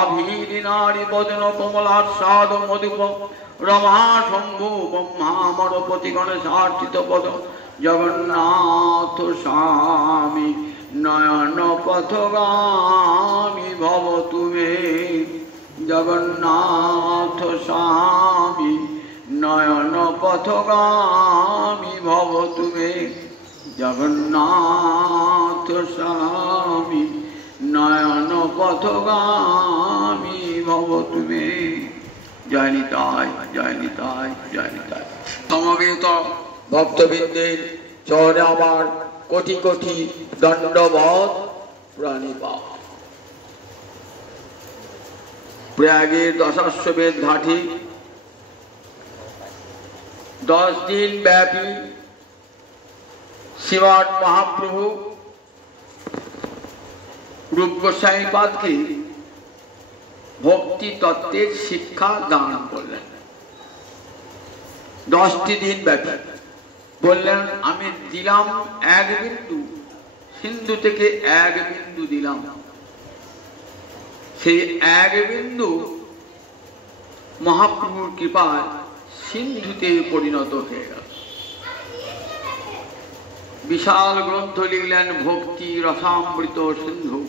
নারী বদন কমলাস্বাদ মধুপ রমা শম্ভু ব্রহ্মামরপতি গণেশার্চিত পদ জগন্নাথ স্বামী নয়ন পথগামী ভব তুমে জগন্নাথ স্বামী নয়ন পথগামী ভব তুমে জগন্নাথ স্বামী নয়ন পথগামী ভব তুমে। জয় নিতাই জয় নিতাই জয় নিতাই। সমবেত ভক্তবৃন্দের চরণে আমার কোটি কোটি দণ্ডবৎ প্রণিপাত। প্রয়াগের দশাশ্বমেধ ঘাটে 10 দিন ব্যাপী শ্রীমৎ মহাপ্রভু রূপ গোস্বামীপাদকে ভক্তি তত্ত্বের শিক্ষা দান করলেন। 10টি দিন ব্যাপী বললেন, আমি দিলাম 1 বিন্দু, সিন্ধু থেকে 1 বিন্দু দিলাম। সেই 1 বিন্দু মহাপ্রভুর কৃপায় সিন্ধুতে পরিণত হয়ে গেল। বিশাল গ্রন্থ লিখলেন ভক্তি রসামৃত সিন্ধু।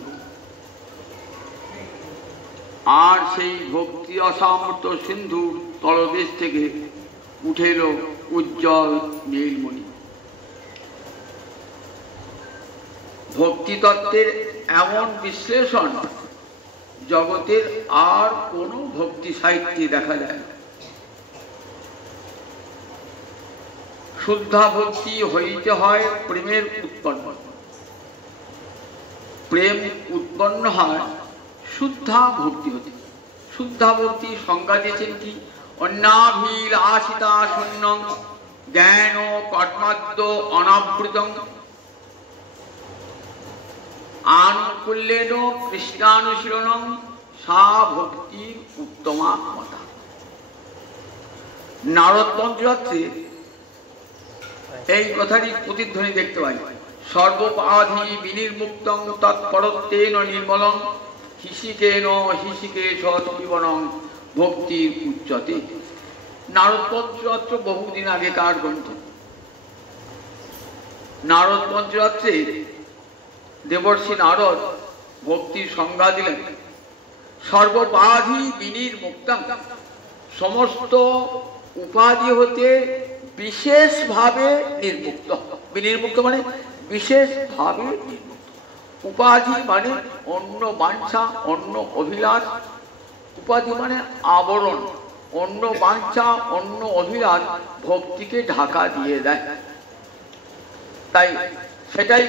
আর সেই ভক্তি রসামৃত সিন্ধু তলদেশ থেকে উঠে এলো উজ্জ্বল নীলমণি। ভক্তি তত্ত্বের এমন বিশ্লেষণ জগতের আর কোনো ভক্তি সাহিত্যে দেখা যায় না। শুদ্ধা ভক্তি হইতে হয় প্রেমের উৎপন্ন, প্রেম উৎপন্ন হয় শুদ্ধা ভক্তি হতে। শুদ্ধা ভক্তি সংজ্ঞা দিয়েছেন কি? অন্যাভিলাষিতা শূন্যং জ্ঞান কর্মাদ্য অনাবৃতং আনুকূল্যেন কৃষ্ণানুশীলনং সা ভক্তি উত্তমা মতা। নারদ পঞ্চরাত্রে এই কথাটি প্রতিধ্বনি দেখতে পাই। সর্বপাধি বিনির্মুক্তং তৎপরত্বেন নির্মলং হিসিকেন হিসিকেশ জীবনং ভক্তির উচ্চতে। নারদ পঞ্চরাত্র বহুদিন আগেকার গ্রন্থ। নারদ পঞ্চরাত্রে দেবর্ষি নারদ ভক্তির সংজ্ঞা দিলেন। সর্বপাধি বিনির্মুক্তং, সমস্ত উপাধি হতে বিশেষভাবে নির্মুক্ত। বিনির্মুক্ত মানে বিশেষভাবে নির্মুক্ত। উপাধি মানে অন্য বাঞ্ছা, অন্য অভিলাষ। উপাধি মানে আবরণ। অন্য বাঞ্ছা, অন্য অভিলাষ ভক্তিকে ঢাকা দিয়ে দেয়। তাই সেটাই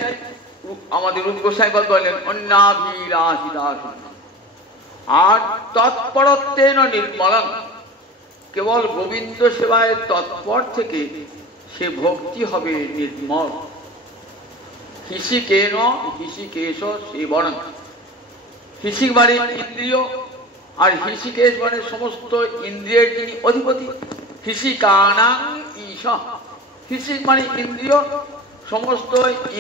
আমাদের রূপ গোস্বামীপাদ বলেন অন্যাভিলাষিতা শূন্য। আর তৎপরত্বেন নির্মলং, কেবল গোবিন্দ সেবায় তৎপর থেকে সে ভক্তি হবে নির্মল। হিসিকেন হিসিকেশ সেবনং। হিসিক মানে ইন্দ্রিয়, আর হিসিকেশ মানে সমস্ত ইন্দ্রিয়ের যিনি অধিপতি। হিসিকানাং ঈশ। হিসিক মানে ইন্দ্রিয়, সমস্ত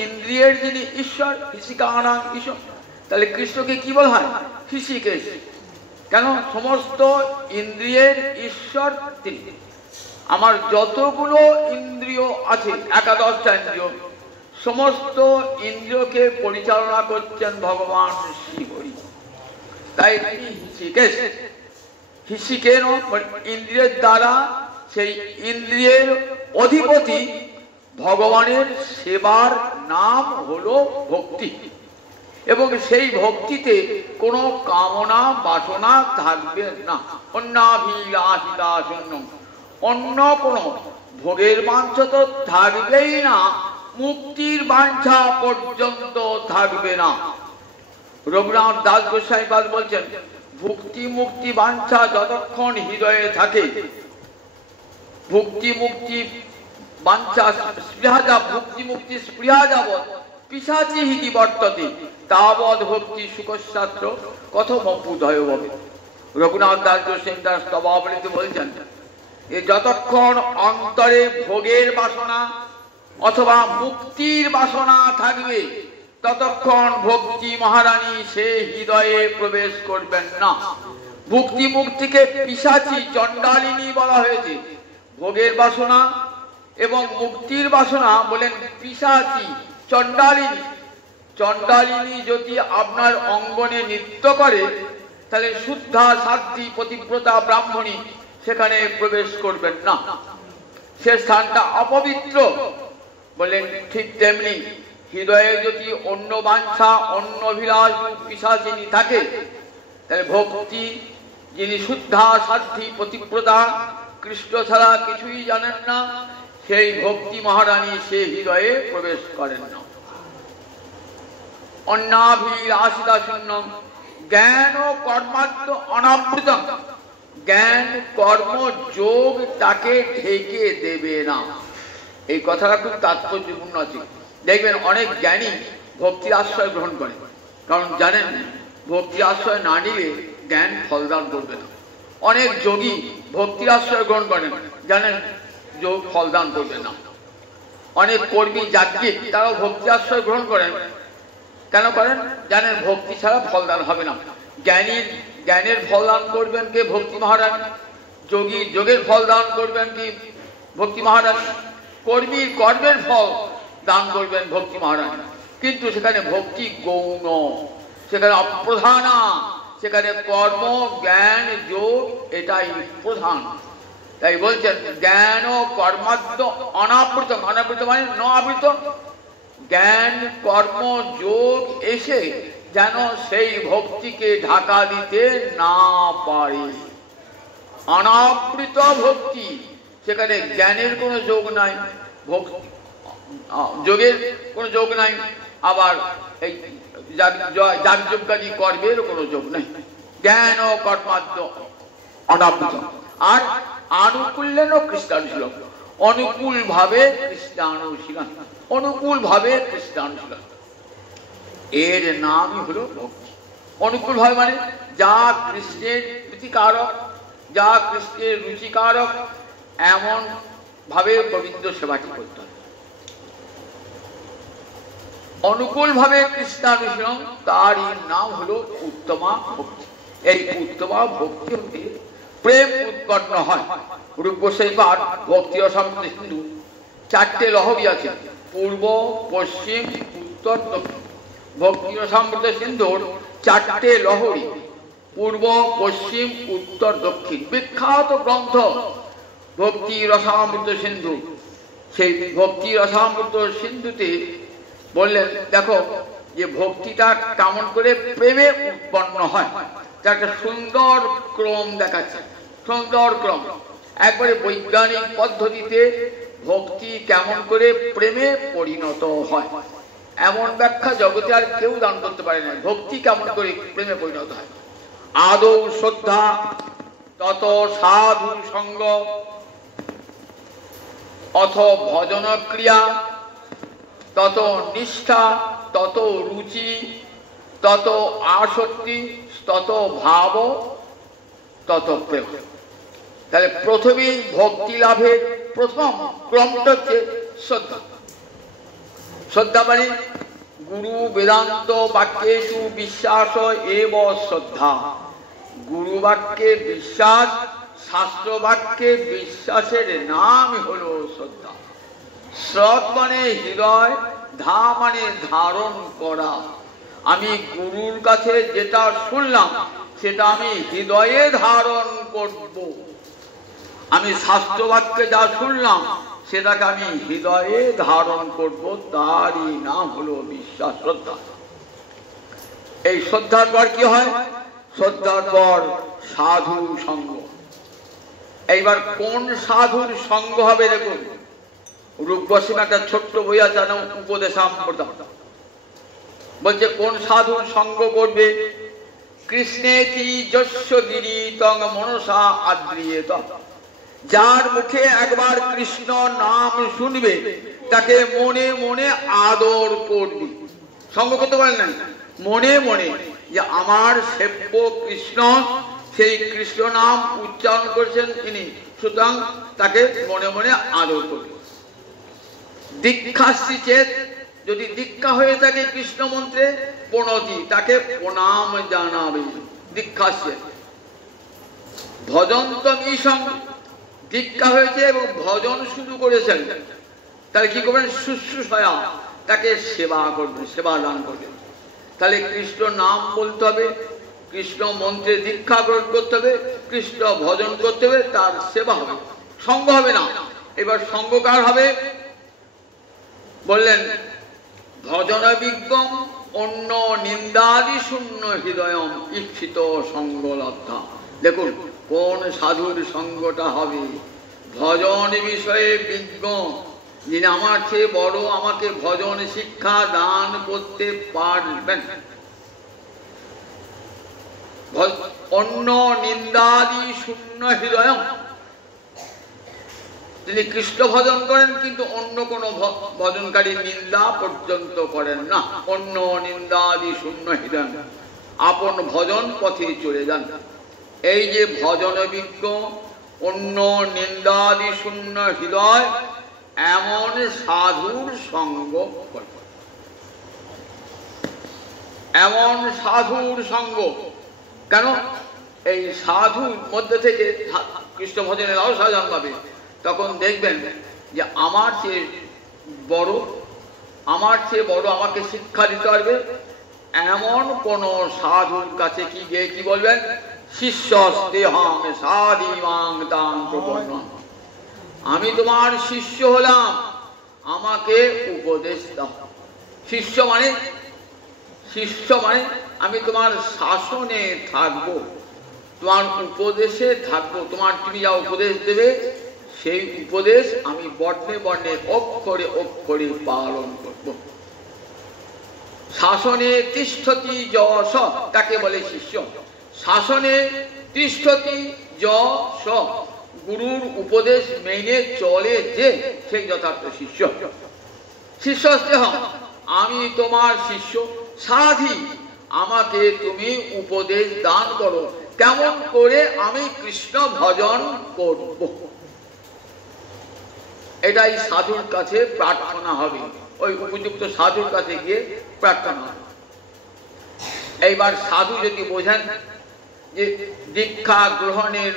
ইন্দ্রিয়ের যিনি ঈশ্বর। হিসিকানাং ঈশ। তাহলে কৃষ্ণকে কি বলা হয়? হিসিকেশ। কেন? সমস্ত ইন্দ্রিয়ের ঈশ্বর তিনি। আমার যতগুলো ইন্দ্রিয় আছে, 11টা ইন্দ্রিয়, সমস্ত ইন্দ্রিয়কে পরিচালনা করছেন ভগবান শ্রীহরি। তাই তিনি হিসিকেশ। হিসিকেন ইন্দ্রিয়ের দ্বারা সেই ইন্দ্রিয়ের অধিপতি ভগবানের সেবার নাম হলো ভক্তি। এবং সেই ভক্তিতে কোনো কামনা বাসনা থাকবে না। অন্যাভিলাষিতা শূন্য, অন্য কোনো ভোগের বাঞ্ছা তো থাকবেই না, মুক্তির বাঞ্ছা পর্যন্ত থাকবে না। রঘুনাথ দাস গোস্বামীপাদ বলছেন, ভক্তি মুক্তি বাঞ্ছা যতক্ষণ হৃদয়ে থাকে, ভক্তি মুক্তি বাঞ্ছা স্পৃহা যা, ভক্তি মুক্তি স্পৃহা যাবৎ পিশাচি হিতি বর্ততে তাবৎ ভক্তি সুখশাস্ত্র কথম অভ্যুদয় হবে। রঘুনাথ দাস গোস্বামীদাস স্তবাবলীতে বলছেন, এ যতক্ষণ অন্তরে ভোগের বাসনা অথবা মুক্তির বাসনা থাকবে ততক্ষণ ভক্তি মহারানী সে হৃদয়ে প্রবেশ করবেন না। ভক্তি মুক্তিকে পিশাচী চণ্ডালিনী বলা হয়েছে। ভোগের বাসনা এবং মুক্তির বাসনা বলেন পিশাচী চণ্ডালিনী। চণ্ডালিনী যদি আপনার অঙ্গনে নৃত্য করে তাহলে শুদ্ধা সাধ্বী পতিব্রতা ব্রাহ্মণী সেখানে প্রবেশ করবেন না, সে স্থানটা অপবিত্র। বলেন ঠিক তেমনি হৃদয়ে যদি অন্য বাঞ্ছা অন্য অভিলাষ পিশাচিনী থাকে তাহলে ভক্তি যিনি শুদ্ধা সাধ্বী পতিব্রতা কৃষ্ণ ছাড়া কিছুই জানেন না সেই ভক্তি মহারানী সে হৃদয়ে প্রবেশ করেন না। অন্যাভিলাষিতা শূন্যম জ্ঞান ও কর্মার্থ অনাবৃতম। জ্ঞান কর্ম যোগ তাকে ঢেকে দেবে না। এই কথাটা খুব তাৎপর্যপূর্ণ আছে। দেখবেন অনেক জ্ঞানী ভক্তির আশ্রয় গ্রহণ করে, কারণ জানেন ভক্তির আশ্রয় না নিলে জ্ঞান ফলদান করবে না। অনেক যোগী ভক্তির আশ্রয় গ্রহণ করেন, জানেন যোগ ফলদান করবে না। অনেক কর্মী যাজ্ঞিক তারাও ভক্তি আশ্রয় গ্রহণ করেন, কেন করেন? জানেন ভক্তি ছাড়া ফলদান হবে না। জ্ঞানের ফলদান করবেন কে? ভক্তি মহারানী। যোগী যোগের ফল দান করবেন কি? ভক্তি মহারানী। কর্মীর কর্মের ফল দান করবেন ভক্তি মহারানী। কিন্তু সেখানে ভক্তি গৌণ, সেখানে অপ্রধানা, সেখানে কর্ম জ্ঞান যোগ এটাই প্রধান। তাই বলছেন জ্ঞান ও কর্মাদ্য অনাবৃত। অনাবৃত মানে ন আবৃত। জ্ঞান কর্ম যোগ এসে যেন সেই ভক্তিকে ঢাকা দিতে না পারে। অনাবৃত ভক্তি, সেখানে জ্ঞানের কোনো যোগ নাই, যোগের কোনো যোগ নাই, আবার এই যাগযজ্ঞাদি কর্মের কোনো যোগ নাই। জ্ঞান ও কর্মাদ্য অনাবৃত। আর আনুকূল্যেন কৃষ্ণানুশীলন, অনুকূল ভাবে কৃষ্ণানুশীলন, অনুকূল ভাবে কৃষ্ণানুশীলন, এর নামই হলো ভক্তি। অনুকূল ভাবে মানে যা কৃষ্ণের প্রীতিকারক, যা কৃষ্ণের রুচিকারক, এমন ভাবে গোবিন্দ সেবাটি করতে হবে। অনুকূল ভাবে কৃষ্ণানুশীলন, তারই নাম হলো উত্তমা ভক্তি। এই উত্তমা ভক্তি হতে প্রেম উৎপন্ন হয়। রূপ গোস্বামী পাঠ ভক্তি রসামৃত সিন্ধু চারটে লহরী আছে, পূর্ব পশ্চিম উত্তর দক্ষিণ। ভক্তি রসামৃত সিন্ধুর চারটে লহরী, পূর্ব পশ্চিম উত্তর দক্ষিণ। বিখ্যাত গ্রন্থ ভক্তি রসামৃত সিন্ধু। সেই ভক্তি রসামৃত সিন্ধুতে বললেন দেখো যে ভক্তিটা কেমন করে প্রেমে উৎপন্ন হয়, তার একটা সুন্দর ক্রম দেখাচ্ছে, সুন্দর ক্রম। একবারে বৈজ্ঞানিক পদ্ধতিতে ভক্তি কেমন করে প্রেমে পরিণত হয় এমন ব্যাখ্যা জগতে আর কেউ দান করতে পারে না। ভক্তি কেমন করে প্রেমে পরিণত হয়? আদৌ শ্রদ্ধা, তত সাধু সঙ্গ, অথ ভজন ক্রিয়া, তত নিষ্ঠা, তত রুচি, তত আসক্তি, তত ভাব, তত প্রেম। তাহলে প্রথমেই ভক্তি লাভের প্রথম ক্রমটা হচ্ছে শ্রদ্ধা। শ্রদ্ধা মানে গুরু বেদান্ত বাক্যেষু বিশ্বাস এব শ্রদ্ধা। গুরু বাক্যে বিশ্বাস, শাস্ত্র বাক্যে বিশ্বাসের নাম হলো শ্রদ্ধা। শ্রদ্ধ মানে হৃদয়, ধা মানে ধারণ করা। আমি গুরুর কাছে যেটা শুনলাম সেটা আমি হৃদয়ে ধারণ করব। আমি শাস্ত্র বাক্যে যা শুনলাম সেটাকে আমি হৃদয়ে ধারণ করব, তারই নাম হলো বিশ্বাস, শ্রদ্ধা। এই শ্রদ্ধার পর কি হয়? শ্রদ্ধার পর সাধু সঙ্গ। এইবার কোন সাধুর সঙ্গ হবে দেখুন। রূপ গোস্বামী একটা ছোট্ট বই আছে উপদেশামৃতম, বলছে কোন সাধুর সঙ্গ করবে? কৃষ্ণেতি যস্য গিরিতং মনসা আদ্রিয়েত। যার মুখে একবার কৃষ্ণ নাম শুনবে তাকে মনে মনে আদর করবে। সঙ্গ করতে পারেন না, মনে মনে যে আমার সেব্য কৃষ্ণ, সেই কৃষ্ণ নাম উচ্চারণ করেছেন তিনি, সুতরাং তাকে মনে মনে আদর করবে। দীক্ষাশ্রী চেত যদি দীক্ষা হয়ে থাকে কৃষ্ণ মন্ত্রে প্রণতি, তাকে প্রণাম জানাবে। দীক্ষাস্য ভজন্তম ঈশং, দীক্ষা হয়েছে এবং ভজন শুরু করেছেন, তাহলে কি করবেন? শুশ্রূষয়া, তাকে সেবা করবেন, সেবা দান করবেন। তাহলে কৃষ্ণ নাম বলতে হবে, কৃষ্ণ মন্ত্রে দীক্ষা গ্রহণ করতে হবে, কৃষ্ণ ভজন করতে হবে, তার সেবা হবে, সঙ্গ হবে না। এবার সঙ্গ কার হবে? বললেন ভজন বিজ্ঞম অন্য নিন্দাদি শূন্য হৃদয়ম ঈপ্সিত সঙ্গ লব্ধা। দেখুন কোন সাধুর সঙ্গটা হবে? ভজন বিষয়ে বিজ্ঞ, যিনি আমার চেয়ে বড়, আমাকে ভজন শিক্ষা দান করতে পারবেন। অন্য নিন্দাদি শূন্য হৃদয়, তিনি কৃষ্ণ ভজন করেন কিন্তু অন্য কোন ভজনকারী নিন্দা পর্যন্ত করেন না। অন্য নিন্দাদি শূন্য হৃদয়, আপন ভজন পথে চলে যান। এই যে ভজন বিজ্ঞ অন্য নিন্দাদি শূন্য হৃদয়, এমন সাধুর সঙ্গ করে, এমন সাধুর সঙ্গ। কেন? এই সাধুর মধ্যে থেকে কৃষ্ণ ভজনের আরো সাধন পাবে। তখন দেখবেন যে আমার চেয়ে বড়, আমার চেয়ে বড় আমাকে শিক্ষা দিতে পারবে, এমন কোন সাধুর কাছে কি গিয়ে কি বলবেন? শিষ্য স্তেহং সাধিমাং তাং প্রপন্নং, আমি তোমার শিষ্য হলাম, আমাকে উপদেশ দাও। শিষ্য মানে, শিষ্য মানে আমি তোমার শাসনে থাকবো, তোমার উপদেশে থাকবো, তোমার তুমি যা উপদেশ দেবে সেই উপদেশ আমি বর্ণে বর্ণে অক্ষরে অক্ষরে পালন করব। শাসনে তিষ্ঠতি যশ, তাকে বলে শিষ্য। শাসনে তিষ্ঠতি যশ, গুরুর উপদেশ মেনে চলে যে, সেই যথার্থ শিষ্য। শিষ্য স্নেহ, আমি তোমার শিষ্য, সাধি আমাকে তুমি উপদেশ দান করো, কেমন করে আমি কৃষ্ণ ভজন করব। এটাই সাধুর কাছে প্রার্থনা হবে, ওই উপযুক্ত সাধুর কাছে গিয়ে প্রার্থনা হবে। এইবার সাধু যদি বোঝেন যে দীক্ষা গ্রহণের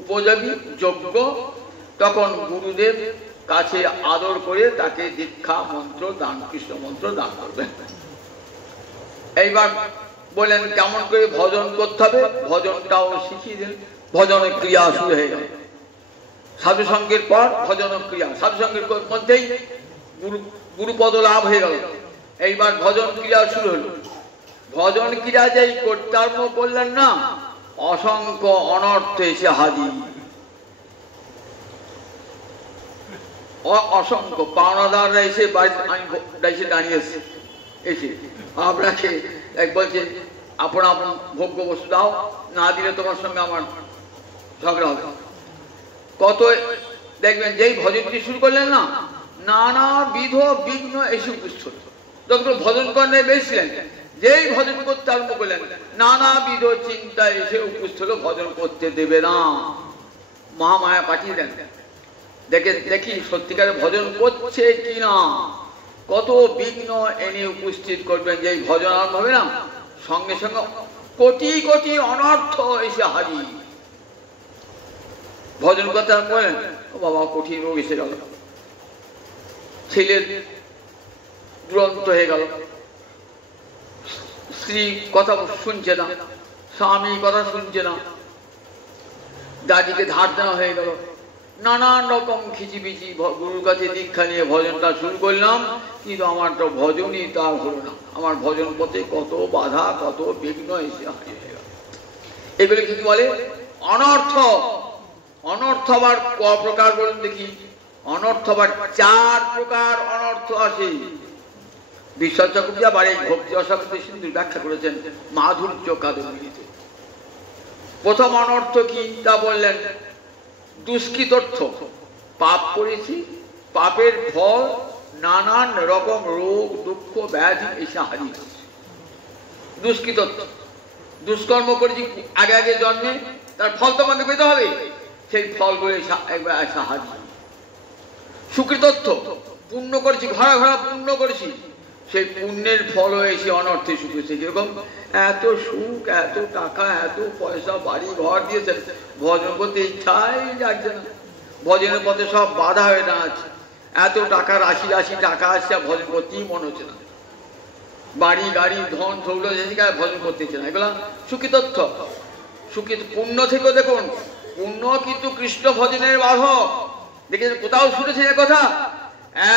উপযোগী যোগ্য, তখন গুরুদেব কাছে আদর করে তাকে দীক্ষা মন্ত্র দান, কৃষ্ণ মন্ত্র দান করবেন। এইবার বলেন কেমন করে ভজন করতে হবে, ভজনটাও শিখিয়ে দেন। ভজনের ক্রিয়া শুরু হয়ে গেল। সাধু সঙ্গের পর ভজন ক্রিয়া, সাধু সঙ্গের মধ্যেই গুরুপদ লাভ হয়ে গেল। এইবার ভজন ক্রিয়া শুরু হলো। ভজন ক্রিয়া যেই কর্তার্ম করলেন না, অসংখ্য অনর্থ এসে হাজির। অসংখ্য পাওনাদাররা এসে বাড়িতে দাঁড়িয়েছে, এসে আপনাকে এক বলছে আপন আপন ভোগ্য বস্তু দাও, না দিলে তোমার সঙ্গে আমার ঝগড়া হবে। কত দেখবেন যেই ভজনটি শুরু করলেন না, নানাবিধ বিঘ্ন এসে উপস্থিত। যখন ভজন করেন বেশছিলেন, যেই ভজন করতে আরম্ভ করলেন, নানাবিধ চিন্তা এসে উপস্থিত, ভজন করতে দেবে না। মহামায়া পাঠিয়ে দেন, দেখি সত্যিকারে ভজন করছে কিনা। কত বিঘ্ন এনে উপস্থিত করবেন, যেই ভজন আরম্ভ হবে না, সঙ্গে সঙ্গে কোটি কোটি অনর্থ এসে হাজির। ভজন করতে বলেন, ও বাবা কঠিন রোগ এসে গেল, ছেলের দুরন্ত হয়ে গেল, স্ত্রী কথা শুনছে না, স্বামী কথা শুনছে না, দাদিকে ধার দেওয়া হয়ে গেল, নানান রকম খিচিবিচি। গুরুর কাছে দীক্ষা নিয়ে ভজনটা শুরু করলাম, কিন্তু আমার তো ভজনই তার হলো না। আমার ভজন পথে কত বাধা, কত বিঘ্ন এসে হাজির হয়ে গেল। এগুলো কি বলে? অনর্থ। অনর্থ আবার ক প্রকার বলুন দেখি? অনর্থ আবার 4 প্রকার অনর্থ আসে। বিশ্বাস চক্রবর্তী আবার এই ভক্তি অসাগর সিন্ধুর ব্যাখ্যা করেছেন মাধুর্য কাদম্বিনীতে। প্রথম অনর্থ কি তা বললেন, দুষ্কৃতর্থ। পাপ করেছি, পাপের ফল নানান রকম রোগ দুঃখ ব্যাধি এসে হাজির হচ্ছে। দুষ্কৃতর্থ, দুষ্কর্ম করেছি আগে আগে জন্মে, তার ফল তোমাকে পেতে হবে, সেই ফলগুলো একবার আসা হাজির। সুকৃতর্থ, পুণ্য করেছি, ঘরা ঘরা পুণ্য করেছি, সেই পুণ্যের ফল এসে অনর্থে সুখ হয়েছে। কিরকম? এত সুখ, এত টাকা, এত পয়সা, বাড়ি ঘর দিয়েছেন, ভজন করতে ইচ্ছাই যাচ্ছে না। ভজনের পথে সব বাধা হয়ে দাঁড়াচ্ছে। এত টাকা, রাশি রাশি টাকা আসছে, ভজন করতেই মনে হচ্ছে না। বাড়ি গাড়ি ধন ধৌল ভজন করতে ইচ্ছে না। এগুলো সুখী তথ্য। সুখী পুণ্য থেকেও দেখুন, পুণ্য কিন্তু কৃষ্ণ ভজনের বাধক। দেখেছেন কোথাও শুনেছেন এ কথা?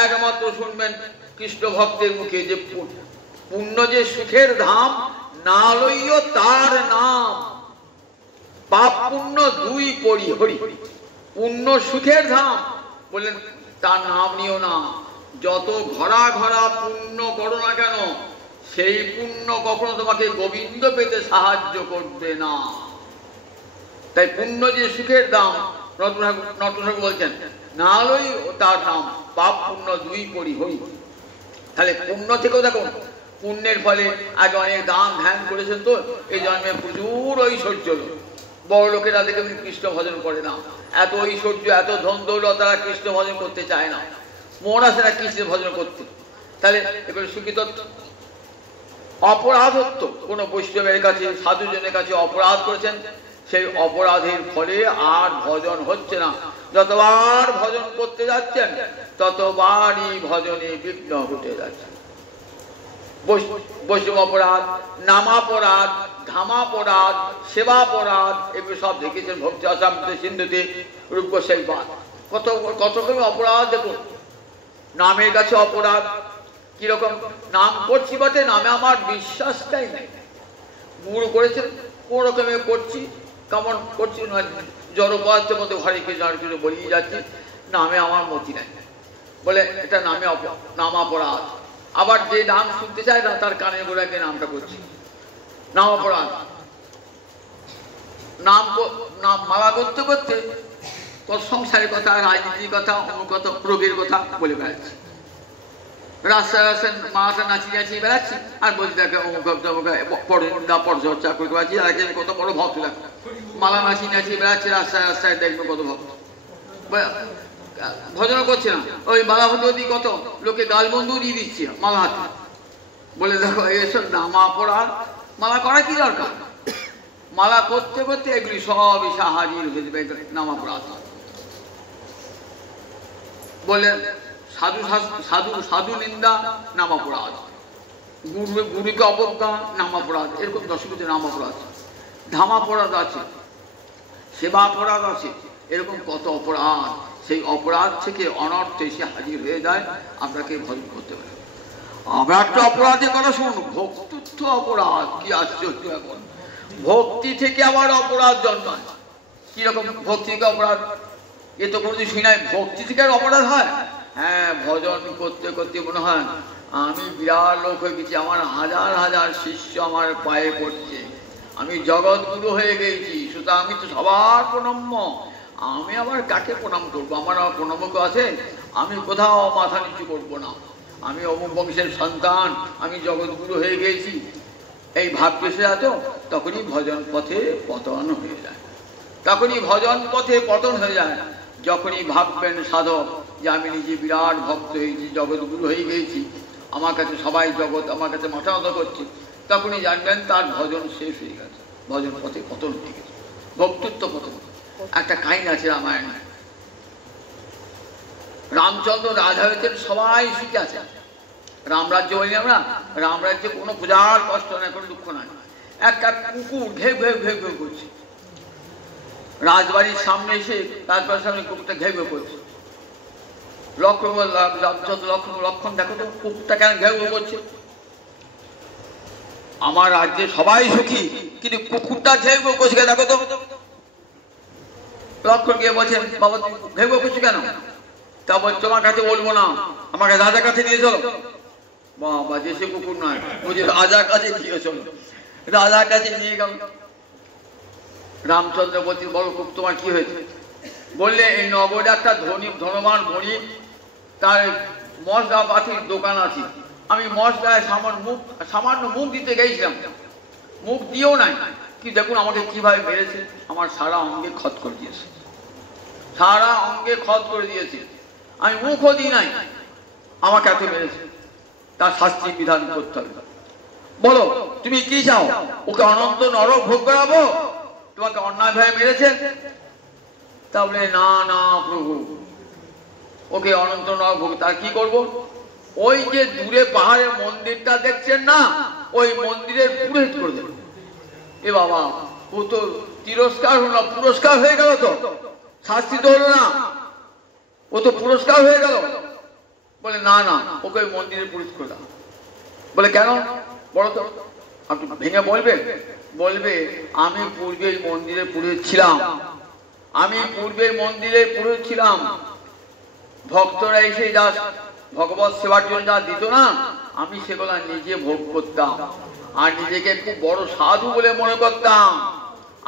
একমাত্র শুনবেন কৃষ্ণ ভক্তের মুখে, যে পুণ্য যে সুখের ধাম, না লইও তার নাম। পাপ পুণ্য দুই করি হরি। পুণ্য সুখের ধাম, বললেন তার নাম নিও না। যত ঘরা ঘরা পুণ্য করো না কেন, সেই পুণ্য কখনো তোমাকে গোবিন্দ পেতে সাহায্য করবে না। তাই পুণ্য যে সুখের দাম, নটঠাকুর বলছেন না লই তার নাম, পাপ পুণ্য দুই করি হই। তাহলে পুণ্য থেকেও দেখুন, পুণ্যের ফলে আগে অনেক দান ধ্যান করেছেন, তো এই জন্মে প্রচুর ঐশ্বর্য। বড় লোকেরা দেখে কৃষ্ণ ভজন করে না, এত ঐশ্বর্য, এত ধন দৌলত, তারা কৃষ্ণ ভজন করতে চায় না, মন আসে না কৃষ্ণ ভজন করতে। তাহলে এগুলো সুখী তত্ত্ব। অপরাধত্ব, কোনো বৈষ্ণবের কাছে, সাধুজনের কাছে অপরাধ করেছেন, সেই অপরাধের ফলে আর ভজন হচ্ছে না। যতবার ভজন করতে যাচ্ছেন, ততবারই ভজনে বিঘ্ন ঘটে যাচ্ছে। বৈষ্ণব অপরাধ, নামাপরাধ, ধামাপরাধ, সেবাপরাধ, এগুলো সব দেখেছেন ভক্তি অসামৃত সিন্ধুতে, রূপ গোস্বাই বাদ। কত কত রকমের অপরাধ দেখুন। নামের কাছে অপরাধ। কিরকম? নাম করছি বটে, নামে আমার বিশ্বাসটাই নেই। গুরু করেছেন, কোন রকমে করছি, কেমন করছি, জড় পদার্থের মধ্যে ঘরে কিছু বলিয়ে যাচ্ছি, নামে আমার মতি নাই, বলে এটা নামে নাম অপরাধ। আবার যে নাম শুনতে চায় না, তার কানে গোড়াকে নামটা করছি, নাম অপরাধ। নাম মালা করতে করতে সংসারের কথা, রাজনীতির কথা, অন্য কথা, রোগের কথা বলে বেড়াচ্ছি। রাস্তায় রাস্তায় মালাটা নাচিয়ে নাচিয়ে বেড়াচ্ছি, আর বলছি দেখে অমুক পরচর্চা করে বেড়াচ্ছি, আর কত বড় ভক্ত দেখ, মালা নাচিয়ে নাচিয়ে বেড়াচ্ছে রাস্তায় রাস্তায়, দেখবে কত ভক্ত। ভজন করছে না, ওই মালা ভক্তি কত লোকে গালবন্ধু দিয়ে দিচ্ছে মালা হাতে, বলে দেখো এসব নামা পড়ার। মালা করা কি দরকার? মালা করতে করতে এগুলি সব এসে হাজির হয়ে যাবে নামা পড়ার। বললেন সাধু সাধু সাধু নিন্দা নামাপরাধ, গুরুকে অবজ্ঞা নামাপরাধ, এরকম দশমিতে নামাপরাধ। ধামাপরাধ আছে, সেবাপরাধ আছে, এরকম কত অপরাধ। সেই অপরাধ থেকে অনর্থে এসে হাজির হয়ে যায়, আপনাকে ভজন করতে পারে। আমরা একটা অপরাধের কথা শুনুন, ভক্তিত্ব অপরাধ। কি আশ্চর্য! এখন ভক্তি থেকে আবার অপরাধ জন্মায়। কিরকম ভক্তি থেকে অপরাধ? এ তো কোনোদিন শুনি নাই ভক্তি থেকে আর অপরাধ হয়। হ্যাঁ, ভজন করতে করতে মনে হয় আমি বিরাট লোক হয়ে গেছি, আমার হাজার হাজার শিষ্য আমার পায়ে পড়ছে, আমি জগৎগুরু হয়ে গেছি, সুতরাং আমি তো সবার প্রণম্য, আমি আবার কাকে প্রণাম করবো? আমার প্রণম্য আছে, আমি কোথাও মাথা নিচু করবো না, আমি অমুক বংশের সন্তান, আমি জগৎগুরু হয়ে গেছি, এই ভাব পেশে এত, তখনই ভজন পথে পতন হয়ে যায়। তখনই ভজন পথে পতন হয়ে যায়। যখনই ভাববেন সাধক যে আমি নিজে বিরাট ভক্ত হয়েছি, জগৎগুরু হয়ে গেছি, আমার কাছে সবাই জগৎ আমার কাছে মাথা নত করছে, তখনই জানবেন তার ভজন শেষ হয়ে গেছে, ভজন পথে পতন হয়ে গেছে, ভক্তিত্ব পতন। একটা কাহিনী আছে রামায়ণে। রামচন্দ্র রাধা হয়েছেন, সবাই সুখে আছে। রামরাজ্য বলি আমরা, রামরাজ্যে কোনো পূজার কষ্ট নাই, কোনো দুঃখ নাই। একটা কুকুর ঘেউ ঘেউ ঘেউ ঘেউ করছে, রাজবাড়ির সামনে এসে রাজবাড়ির সামনে কুকুরটা ঘেউ ঘেউ করছে। লক্ষণ দেখো তো কুকুরটা কেন ঘেউ ঘেউ করছে? আমার রাজ্যে সবাই সুখী, কিন্তু কুকুরটা ঘেউ ঘেউ করছে দেখো তো। লক্ষণ গিয়ে বলছেন, বাবা তুমি ঘেউ ঘেউ করছো কেন? তা বল তোমার কাছে বলবো না, আমাকে রাজার কাছে নিয়ে চলো। বাবা, যে সে কুকুর নয়, বলছে রাজার কাছে নিয়ে চলো। রাজার কাছে নিয়ে গেল। রামচন্দ্র বলছি, বলো তোমার কি হয়েছে? বললে এই নগরে একটা ধনবান গরিব, তার মশলা পাতির দোকান আছে, আমি মশলায় সামান্য মুখ দিতে গেছিলাম, মুখ দিয়েও নাই, কি দেখুন আমাকে কিভাবে মেরেছে, আমার সারা অঙ্গে ক্ষত করে দিয়েছে, সারা অঙ্গে ক্ষত করে দিয়েছে, আমি মুখও দিই নাই, আমাকে এত মেরেছে। তার শাস্তি বিধান করতে হবে। বলো তুমি কি চাও? ওকে অনন্ত নরক ভোগ করাবো? তোমাকে অন্যায় ভাবে মেরেছেন? তাহলে না না প্রভু, ওকে অনন্ত নরক ভোগ, তার কি করব? ওই যে দূরে পাহাড়ের মন্দিরটা দেখছেন না, ওই মন্দিরের পুরোহিত করে দেবে। এ বাবা, ও তো তিরস্কার হলো না, পুরস্কার হয়ে গেল, তো শাস্তি তো হলো না, ও তো পুরস্কার হয়ে গেল। বলে না না, ওকে ওই মন্দিরের পুরোহিত করে দাও। বলে কেন বলো তো? আপনি ভেঙে বলবে? বলবে আমি পূর্বে মন্দিরের পুরোহিত ছিলাম, আমি পূর্বে মন্দিরের পুরোহিত ছিলাম। ভক্তরা এসে যা ভগবত সেবার জন্য যা দিত না, আমি সেগুলো নিজে ভোগ করতাম, আর নিজেকে খুব বড় সাধু বলে মনে করতাম,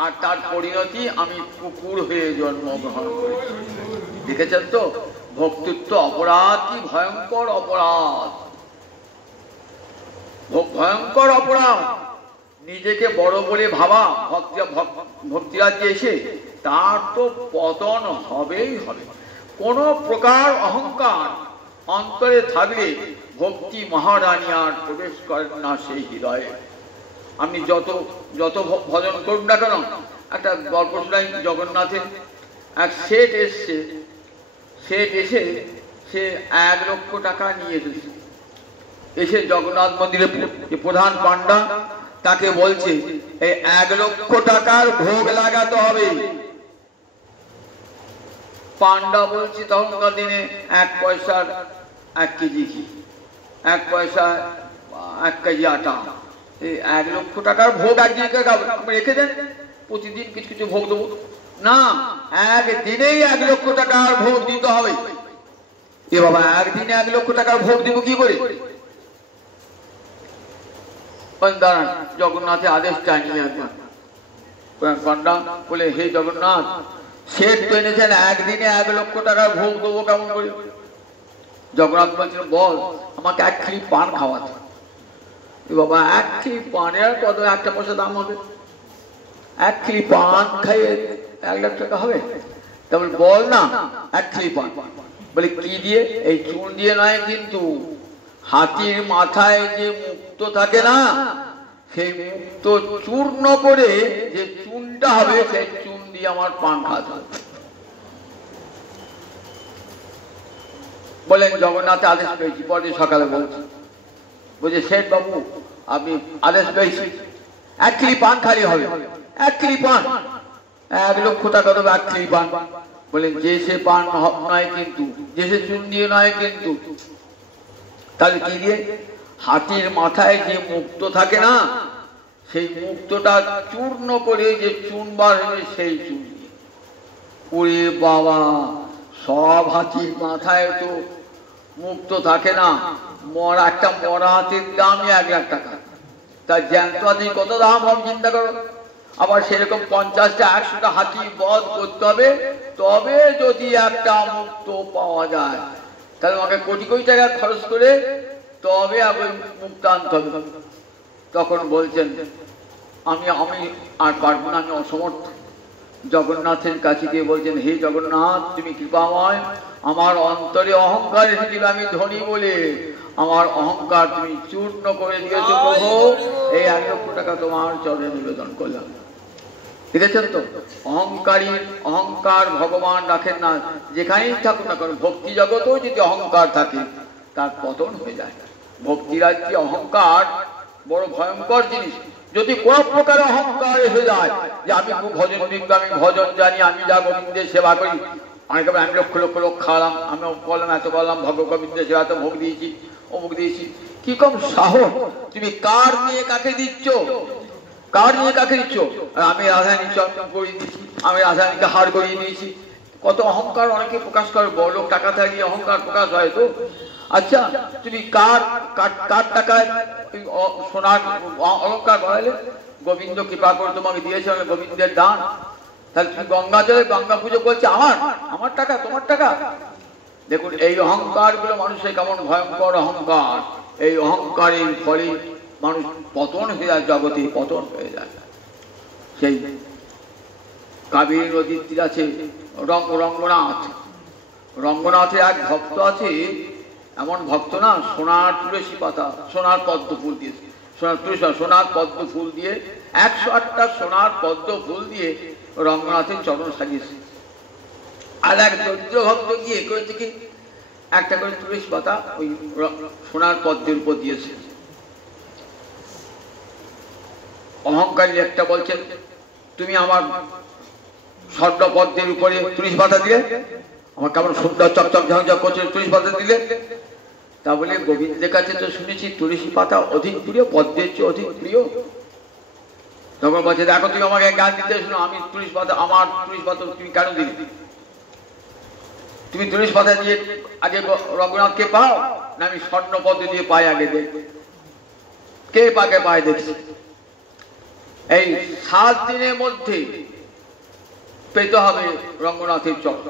আর তার পরিণতি আমি কুকুর হয়ে জন্মগ্রহণ করেছি। দেখেছেন তো ভক্তিত্ব অপরাধ কি ভয়ঙ্কর অপরাধ, ভয়ঙ্কর অপরাধ। নিজেকে বড় বলে ভাবা ভক্তিরাজ্যে এসে তার তো পতন হবেই হবে। কোন প্রকার অহংকার অন্তরে থাকলে ভক্তি মহারানী আর প্রবেশ করেন না সেই হৃদয়ে। আপনি যত যত ভজন করুন না কেন, একটা গল্প শোনাই। জগন্নাথের এক শেঠ এসছে, শেঠ এসে সে 1 লক্ষ টাকা নিয়ে এসেছে। এসে জগন্নাথ মন্দিরে প্রধান পান্ডা তাকে বলছে এই 1 লক্ষ টাকার ভোগ লাগাতে হবে। পান্ডা বলছে তখনকার দিনে 1 পয়সার 1 কেজি ঘি, 1 পয়সা 1 কেজি আটা, এই 1 লক্ষ টাকার ভোগ একদিনকে রেখে দেন, প্রতিদিন কিছু কিছু ভোগ দেবো না, একদিনেই 1 লক্ষ টাকার ভোগ দিতে হবে। এ বাবা, একদিনে 1 লক্ষ টাকার ভোগ দিব কি করে? দাঁড়ান, জগন্নাথের আদেশ চাইনি একবার। পান্ডা বলে হে জগন্নাথ, শেঠ তো এনেছেন একদিনে 1 লক্ষ টাকার ভোগ দেবো কেমন করে? জগন্নাথ বলছেন বল আমাকে 1 খিলি পান খাওয়াতে। বাবা, 1 খিলি পানের কত 1 পয়সা দাম হবে? 1 খিলি পান খাইয়ে 1 লাখ টাকা হবে? তারপর বল না 1 খিলি পান। বলে কি দিয়ে? এই চুন দিয়ে নয় কিন্তু, হাতির মাথায় যে মুক্ত থাকে না, সেই মুক্ত চূর্ণ করে যে চুনটা হবে, সেই চুন দিয়ে আমার পান খাওয়াতে হবে। বলেন জগন্নাথ আদেশ পেয়েছি। পরে সকালে বলছে শেঠ বাবু আপনি আদেশ পেয়েছি, 1 খিলি পান খালি হবে। 1 খিলি পান 1 লক্ষ টাকা দেবে 1 খিলি পান। বলেন যে সে পান নয় কিন্তু, যে সে চুন দিয়ে নয় কিন্তু। তাহলে কি দিয়ে? হাতির মাথায় যে মুক্ত থাকে না, সেই মুক্তটা চূর্ণ করে যে চুন বার হবে, সেই চুন দিয়ে। ওরে বাবা, সব হাতির মাথায় তো মুক্ত থাকে না। একটা মরা হাতির দামই 1 লাখ টাকা, তার জ্যান্ত হাতির কত দাম হবে চিন্তা করো। আবার সেরকম 50টা 100টা হাতি বধ করতে হবে, তবে যদি একটা মুক্ত পাওয়া যায়। তাহলে আমাকে কোটি কোটি টাকা খরচ করে তবে আবার মুক্ত আনতে হবে। তখন বলছেন আমি আর পারবো না, আমি অসমর্থ। জগন্নাথের কাছে গিয়ে বলছেন হে জগন্নাথ তুমি কৃপাময়, আমার অন্তরে অহংকার এসেছিল আমি ধনী বলে, আমার অহংকার তুমি চূর্ণ করে দিয়েছো প্রভু। এই 1 লক্ষ টাকা তোমার চরণে নিবেদন করলাম। দেখেছেন তো, অহংকার ভগবান রাখেন না, যেখানেই থাকুন না কারণ। ভক্তি জগতেও যদি অহংকার থাকে তার পতন হয়ে যায়। ভক্তি রাজ্যে অহংকার বড় ভয়ঙ্কর জিনিস। যদি কোন প্রকার অহংকার এসে যায় যে আমি খুব ভজন বিজ্ঞ, আমি ভজন জানি, আমি যা গোবিন্দের সেবা করি, অনেক আমি লক্ষ লক্ষ লোক খাওয়ালাম, আমি বললাম এত বললাম গোবিন্দের সেবা তো ভোগ দিয়েছি, অমুক দিয়েছি, কি কম সাহস! তুমি কার নিয়ে কাকে দিচ্ছ? কার নিয়ে কাকে দিচ্ছ? আমি রাধারানী চন্দন করিয়ে দিচ্ছি, আমি রাধারানীকে হার করিয়ে দিয়েছি। কত অহংকার অনেকে প্রকাশ করে, বড় লোক টাকা থাকলে অহংকার প্রকাশ হয় তো। আচ্ছা, তুমি কার টাকায় সোনার অলঙ্কার করালে? গোবিন্দ কৃপা করে তোমাকে দিয়েছে, গোবিন্দের দান। তাহলে তুমি গঙ্গা জলে গঙ্গা পুজো করছে, আমার টাকা, তোমার টাকা। দেখুন এই অহংকার গুলো মানুষের কেমন ভয়ঙ্কর অহংকার। এই অহংকারের ফলে মানুষ পতন হয়ে যায়, জগতে পতন হয়ে যায়। সেই কাবেরী নদীর তীর আছে রঙ্গনাথ, রঙ্গনাথের এক ভক্ত আছে, এমন ভক্ত না, সোনার তুলসী পাতা, সোনার পদ্ম ফুল দিয়েছে, সোনার পদ্ম ফুল দিয়ে 108টা সোনার পদ্ম ফুল দিয়ে রঙ্গনাথের চরণ সাজিয়েছে। আর এক দরিদ্র ভক্ত গিয়ে করেছে কি, একটা করে তুলসী পাতা ওই সোনার পদ্মের উপর দিয়েছে। অহংকারী একটা বলছেন, তুমি আমার স্বর্ণ পদ্মের উপরে তুলসী পাতা দিলে, আমার কেমন সুন্দর চকচক ঝকঝক করছে, তুলসী পাতা দিলে। তা বলে গোবিন্দের কাছে তো শুনেছি তুলসী পাতা অধিক প্রিয়, পদ্মের চেয়ে অধিক প্রিয়। তখন বলছে, দেখো তুমি আমাকে জ্ঞান দিতে শুনো, আমি তুলসী পাতা, আমার তুলসী পাতা তুমি কেন দিলে? তুমি তুলসী পাতা দিয়ে আগে রঘুনাথকে পাও না আমি স্বর্ণ পদ্ম দিয়ে পাই আগে দেখ, কে পাকে পায় দেখছি। এই 7 দিনের মধ্যে পেতে হবে রঙ্গনাথের চক্র।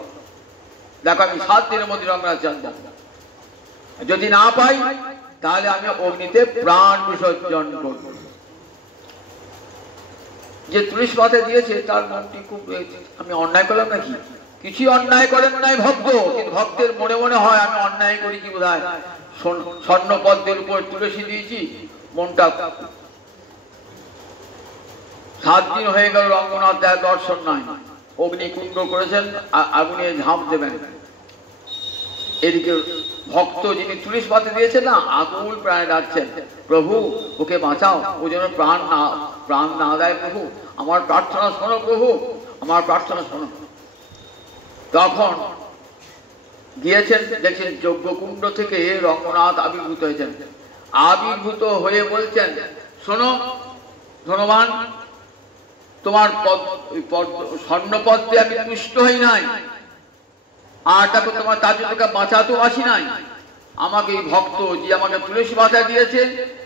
দেখো আমি 7 দিনের মধ্যে রঙ্গনাথ জানবো, যদি না পাই তাহলে আমি অগ্নিতে প্রাণ বিসর্জন করব। যে তুলসী পাতা দিয়েছে তার মনটি খুব, আমি অন্যায় করলাম নাকি? কিছুই অন্যায় করেন নাই ভক্ত, কিন্তু ভক্তের মনে মনে হয় আমি অন্যায় করি কি বোধ হয়, স্বর্ণ পদ্মের উপর তুলসী দিয়েছি, মনটা। 7 দিন হয়ে গেল রঙ্গনাথ দেয় দর্শন নাই, অগ্নিকুণ্ড করেছেন, আগুনে ঝাঁপ দেবেন। এদিকে ভক্ত যিনি তুলসী পাতা দিয়েছেন না, আকুল প্রাণে ডাকছেন, প্রভু ওকে বাঁচাও, ও যেন প্রাণ না দেয় প্রভু, আমার প্রার্থনা শোনো প্রভু, আমার প্রার্থনা শোনো। তখন গিয়েছেন, দেখছেন যজ্ঞকুণ্ড থেকে রঙ্গনাথ আবির্ভূত হয়েছেন। আবির্ভূত হয়ে বলছেন, শোনো ধনবান, তোমার স্বর্ণপদ্মে আমি তুষ্ট হই নাই, আর দেখো তোমার তার জন্য বাঁচাতেও আসি নাই। আমাকে এই ভক্ত যে আমাকে তুলসী পাতা দিয়েছে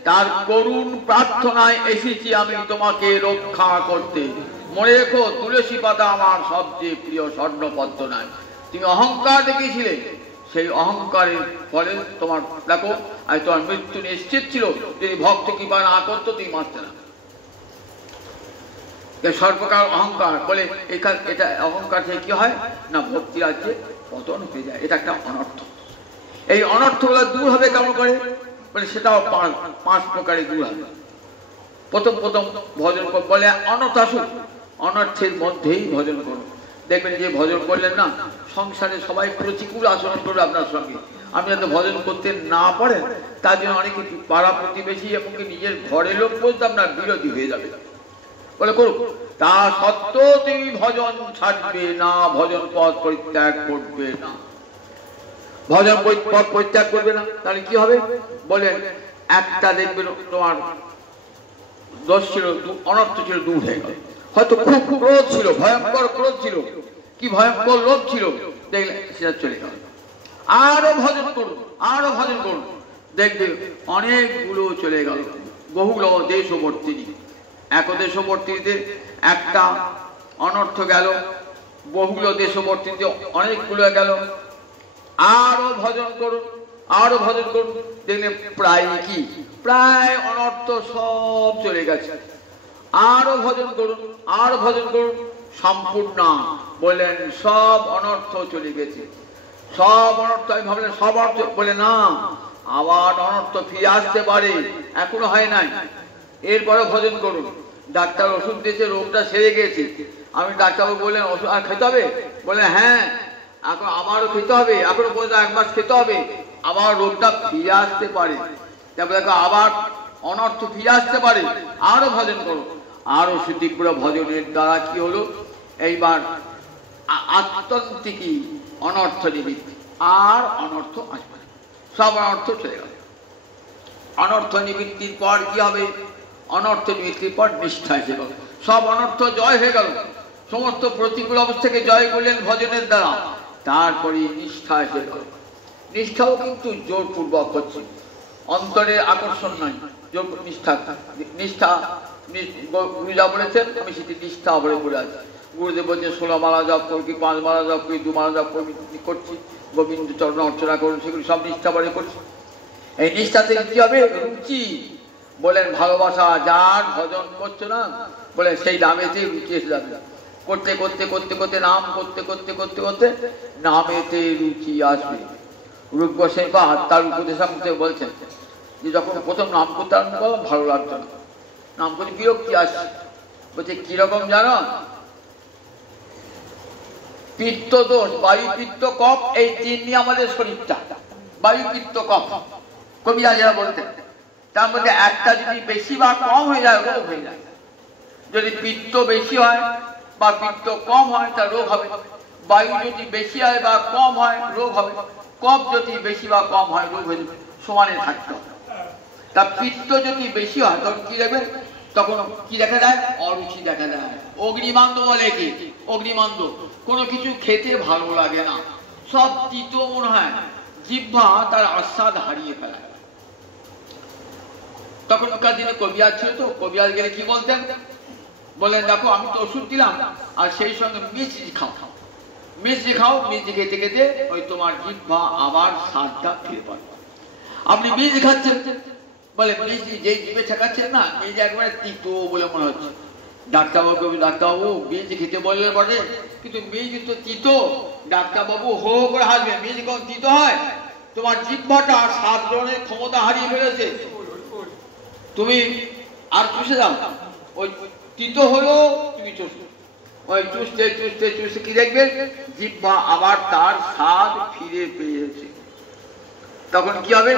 তার করুণ প্রার্থনায় এসেছি আমি তোমাকে রক্ষা করতে। মনে রেখো তুলসী পাতা আমার সবচেয়ে প্রিয়, স্বর্ণপদ্ম নয়। তুমি অহংকার দেখিয়েছিলে, সেই অহংকারের ফলে তোমার দেখো আর তোমার মৃত্যু নিশ্চিত ছিল। যদি ভক্ত কৃপা না করতো তুমি মারতে না। সর্বকাল অহংকার বলে এটা অহংকার থেকে কি হয় না, ভক্তি রাজ্যে পতন হয়ে যায়। এটা একটা অনর্থ। এই অনর্থগুলো দূর হবে কেমন করে বলে, সেটাও 5 প্রকারে দূর হবে। প্রথম ভজন বলে অনর্থ আসুক, অনর্থের মধ্যেই ভজন করুন। দেখবেন যে ভজন করলেন না, সংসারে সবাই প্রতিকূল আচরণ করবে আপনার সঙ্গে। আপনি যাতে ভজন করতে না পারেন তার জন্য অনেকে পাড়া প্রতিবেশী এমনকি নিজের ঘরের লোক বলতে আপনার বিরোধী হয়ে যাবে। বলে করুক, তা সত্ত্বেও তুমি ভজন ছাড়বে না, ভজন পথ পরিত্যাগ করবে না। ভজন পথ পরিত্যাগ করবে না তাহলে কি হবে বলেন, একটা দেখবেন তোমার দোষ ছিল, অনর্থ ছিল, দূর হয়ে গেল। হয়তো খুব ক্রোধ ছিল, ভয়ঙ্কর ক্রোধ ছিল, কি ভয়ঙ্কর লোভ ছিল, দেখলে সেটা চলে গেল। আরো ভজন করুন, আরো ভজন করুন, দেখবে অনেকগুলো চলে গেল। বহুগুলো দেশবর্তিনী, একদেশবর্তিনীতে একটা অনর্থ গেল, বহুগুলো দেশবর্তিনীতে অনেকগুলো গেল। আরো ভজন করুন, আরো ভজন করুন, দেখলে প্রায় কি প্রায় অনর্থ সব চলে গেছে। আরো ভজন করুন, আরো ভজন করুন, সম্পূর্ণ বললেন সব অনর্থ চলে গেছে। সব অনর্থ, আমি ভাবলেন সব অর্থ, বলে না, আবার অনর্থ ফিরে আসতে পারে, এখনো হয় নাই। এরপরে ভজন করুন, ডাক্তার ওষুধ দিয়েছে, রোগটা সেরে গেছে। আমি ডাক্তারবাবু বললেন ওষুধ আর খেতে হবে, বলে হ্যাঁ এখন আমারও খেতে হবে, এখনো পর্যন্ত 1 মাস খেতে হবে, আবার রোগটা ফিরে আসতে পারে। তারপরে দেখো আবার অনর্থ ফিরে আসতে পারে, আরো ভজন করো। আরো সুতীব্র ভজনের দ্বারা কি হলো, এইবার আত্যন্তিকী অনর্থ নিবৃত্তি, আর অনর্থ আসবে না, সব অনর্থ চলে গেল। অনর্থ নিবৃত্তির পর কি হবে, অনর্থ নিবৃত্তির পর নিষ্ঠা এসে গেল, সব অনর্থ জয় হয়ে গেল, সমস্ত প্রতিকূল অবস্থাকে জয় করলেন ভজনের দ্বারা। তারপরে নিষ্ঠা এসে গেল। নিষ্ঠাও কিন্তু জোরপূর্বক হচ্ছে, অন্তরের আকর্ষণ নয়, জোর নিষ্ঠা। নিষ্ঠা গুরু যা বলেছেন আমি সেটি নিষ্ঠা ভরে করে আছি। গুরুদেব বলছেন 16 মালা জপ করি, 5 মালা জপ করি, 2 মালা জপ করছি, গোবিন্দ চরণ অর্চনা করুন, সেগুলি সব নিষ্ঠা ভরে করছি। এই নিষ্ঠা থেকে কি হবে, রুচি বলেন ভালোবাসা, যার ভজন করছো না বলে সেই নামেতে রুচি এসে যাবে। করতে করতে করতে করতে নাম করতে করতে করতে করতে নামেতে রুচি আসবে। রূপ গোস্বামী পাদ তার উপদেশামৃতে বলছেন যে যখন প্রথম নাম করতে আরম্ভ করলাম ভালো লাগতো না, নাম করে বিরক্তি আসছে। বলছে কিরকম জানো, পিত্ত দোষ, বায়ু পিত্ত কফ, এই তিন নিয়ে আমাদের শরীরটা। বায়ু পিত্ত কফ কবিরাজেরা বলতেন। তার মধ্যে একটা যদি বেশি বা কম হয়ে যায় রোগ হয়ে যায়। যদি পিত্ত বেশি হয় বা পিত্ত কম হয় তা রোগ হবে। বায়ু যদি বেশি হয় বা কম হয় রোগ হবে। কফ যদি বেশি বা কম হয় রোগ হয়ে সমানে থাকতে হবে। তা পিত্ত যদি বেশি হয় তখন কি দেখবেন, তখন কি দেখা যায়, অরুচি দেখা যায়। অগ্নিমান্দ বলে কি, অগ্নিমান্দ কোনো কিছু খেতে ভালো লাগে না, সব তিতো মনে হয়, জিহ্বা তার আস্বাদ হারিয়ে ফেলায়। তখনকার দিনে কবিরাজ ছিল, তো কবিরাজ গেলে কি বলতেন, বলেন দেখো আমি তো ওষুধ দিলাম আর সেই সঙ্গে মিষ্টি খাও, মিষ্টি খাও, মিষ্টি খেতে খেতে ওই তোমার জিহ্বা আবার স্বাদটা ফিরে পাবে। আপনি মিষ্টি খাচ্ছেন, বলে মিষ্টি যেই জিভে ঠেকাচ্ছেন না, এই যে একবারে তিতো বলে মনে হচ্ছে। ডাক্তারবাবু মিষ্টি খেতে বললে বটে, কিন্তু মিষ্টি তো তিতো। ডাক্তারবাবু হো করে হাসবে, মিষ্টি কোন তিতো হয়? তোমার জিহ্বাটা স্বাদ গ্রহণের ক্ষমতা হারিয়ে ফেলেছে, তুমি আর চুষে যাও। ওই তিতো হলো তুমি চুষো, ওই চুষতে চুষতে চুষতে কি দেখবেন, জিহ্বা আবার তার স্বাদ ফিরে পেয়েছে। তখন কি হবে,